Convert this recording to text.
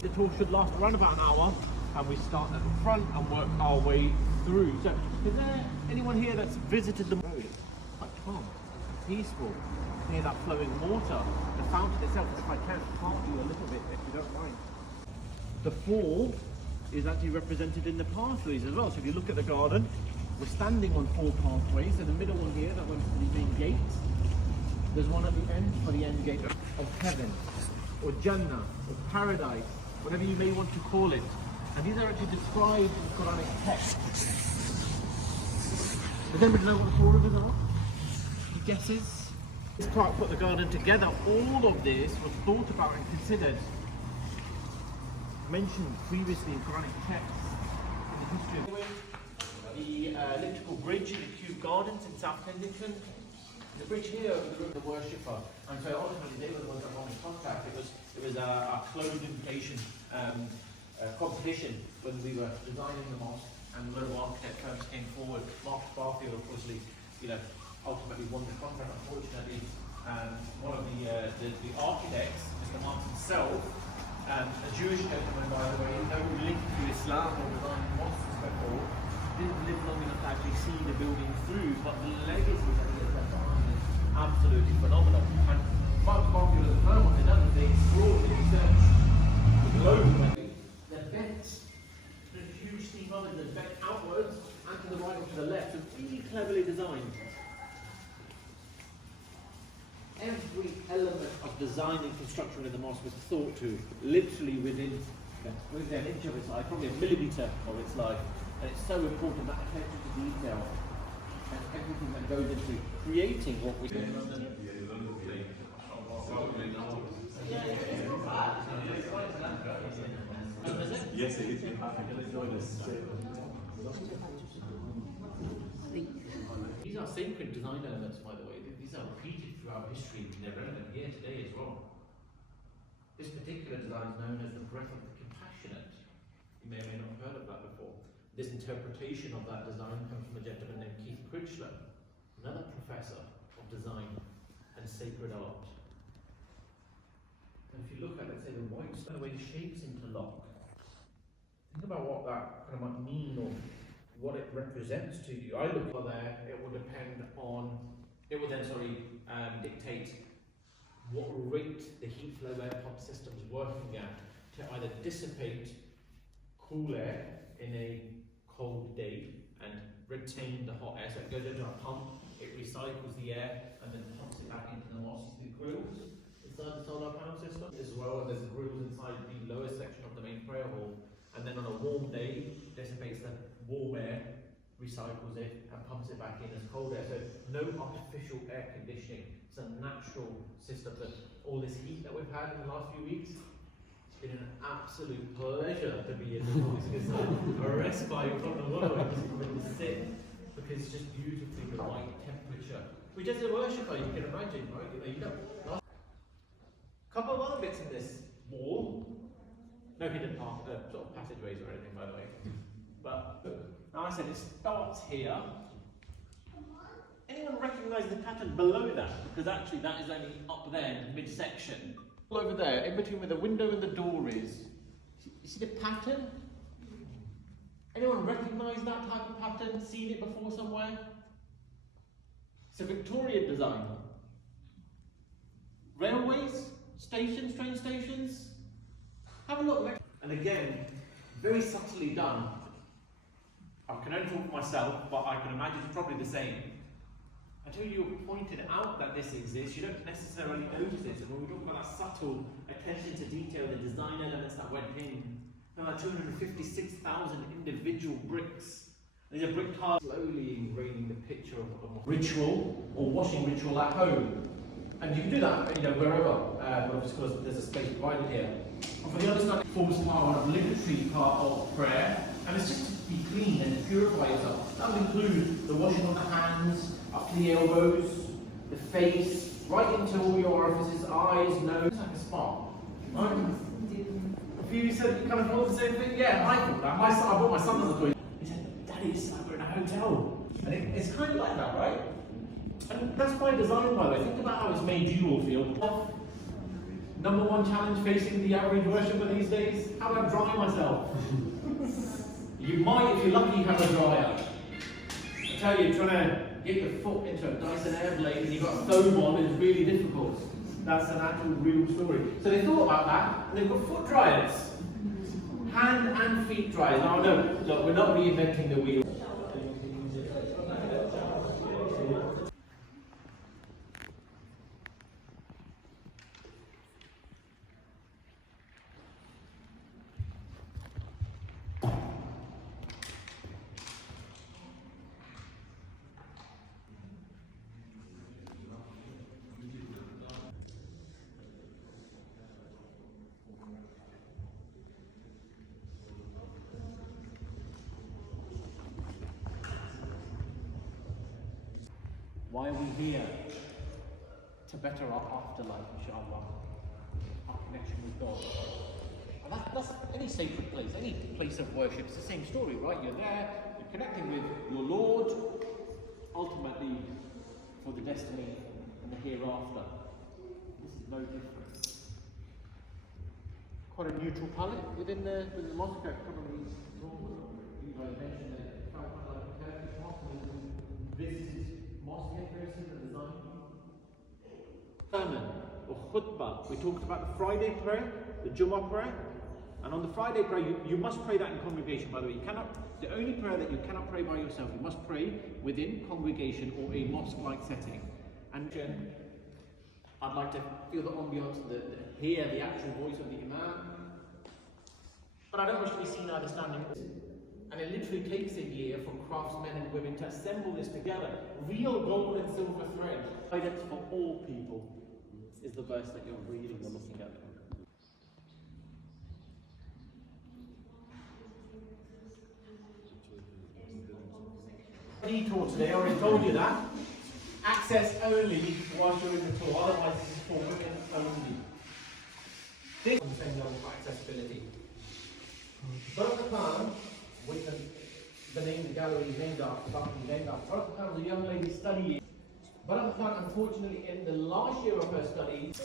The tour should last around about an hour, and we start at the front and work our way through. So, is there anyone here that's visited the road? It's quite calm, peaceful, near that flowing water. The fountain itself, if I can park you a little bit, if you don't mind. The fall is actually represented in the pathways as well. So if you look at the garden, we're standing on 4 pathways. So the middle one here, that went to the main gate. There's one at the end for the end gate of heaven, or Jannah, or paradise, whatever you may want to call it. And these are actually described in the Quranic text. Does anybody know what the 4 rivers are? Any guesses? This Clark put the garden together. All of this was thought about and considered, mentioned previously in Quranic texts in the history of the elliptical bridge in the Kew Gardens in South Kensington. The bridge here over the river, the worshipper, and so ultimately they were the ones that won the contract. It was a closed invitation competition when we were designing the mosque, and a lot of architect firms came forward. Mark Barfield, of course, ultimately won the contract. Unfortunately, one of the architects, Mr. Mark himself, a Jewish gentleman, by the way, no link to Islam or designing mosques before, didn't live long enough to actually see the building through, but the legacy that he has left behind is absolutely phenomenal. And Mark Barfield at the firm, what they've done is they explored and researched the globe. They're bent, there's a huge steam oven, they're bent outwards and to the right and to the left, so really cleverly designed. Every element of design and construction in the mosque was thought to, literally within an inch of its life, probably a millimetre of its life. And it's so important, that attention to detail and everything that goes into creating what we do. Yes, it is. Enjoy this. These are sacred design elements, by the way. These are repeated throughout history. They're relevant here today as well. This particular design is known as the breath of the compassionate. You may or may not have heard of that before. This interpretation of that design comes from a gentleman named Keith Critchlow, another professor of design and sacred art. And if you look at, let's say, the white stone, the way the shapes interlock, think about what that kind of might mean or what it represents to you. I look for there, it will depend on, it will then, dictate what rate the heat flow air pump system is working at to either dissipate cool air in a cold day and retain the hot air. So it goes into a pump, it recycles the air and then pumps it back into the mosque. The grills inside the solar panel system as well, and there's grills inside the lower section of the main prayer hall. And then on a warm day, dissipates the warm air, recycles it and pumps it back in as cold air. So no artificial air conditioning. It's a natural system. That all this heat that we've had in the last few weeks, it's been an absolute pleasure to be in the mosque. It's a respite from the world. To sit, because it's just beautifully the right temperature. Which as a worshipper, you can imagine, right? A couple of other bits in this wall. No hidden sort of passageways or anything, by the way. But now I said it starts here. Anyone recognise the pattern below that? Because actually that is only up there in the midsection. Over there, in between where the window and the door is. You see the pattern? Anyone recognise that type of pattern? Seen it before somewhere? It's a Victorian design. Railways? Stations? Train stations? Have a look. And again, very subtly done. I can only talk for myself, but I can imagine it's probably the same. Until you pointed out that this exists, you don't necessarily notice it. And when we talk about that subtle attention to detail, the design elements that went in, about 256,000 individual bricks. These are brick tiles slowly engraving the picture of a ritual or washing ritual at home. And you can do that, wherever. But of course, there's a space provided here. And for the understanding, it forms part of the obligatory part of prayer, and it's just to be clean and purify yourself. That would include the washing of the hands, up to the elbows, the face, right into all your orifices, eyes, nose. It's like a spa. Right? A few of you said you kind of thought the same thing? Yeah, I thought that. I brought my son to the toilet. He said, Daddy, it's like we're in a hotel. And it's kind of like that, right? And that's by design, by the way. Think about how it's made you all feel. Number one challenge facing the average worshipper these days? How do I dry myself? You might, if you're lucky, have a dryer. I tell you, trying to get your foot into a Dyson Airblade and you've got a foam on is really difficult. That's an actual real story. So they thought about that, and they've got foot dryers. Hand and feet dryers. Now, no, look, we're not reinventing the wheel. Why are we here? To better our afterlife, inshallah. Our connection with God. And that's any sacred place, any place of worship. It's the same story, right? You're there, you're connecting with your Lord, ultimately for the destiny and the hereafter. This is no different. Quite a neutral palette within the mosque. Probably you guys mentioned that quite like a Turkish mosque. Visited mosque here very similar design. Sermon or khutbah. We talked about the Friday prayer, the Jummah prayer, and on the Friday prayer you must pray that in congregation. By the way, you cannot. The only prayer that you cannot pray by yourself, you must pray within congregation or a mosque-like setting. And I'd like to feel the ambiance, hear the actual voice of the Imam. But I don't wish to be seen either standing. And it literally takes a year for craftsmen and women to assemble this together. Real gold and silver thread. Guidance for all people is the verse that you're reading or looking at. Detour today, I already told you that. Access only whilst you're in the tour, otherwise this is for women only. This is the same level for accessibility. Burkhan, which the name of the gallery is named after, Burkhan was a young lady studying. Burkhan, unfortunately, in the last year of her studies,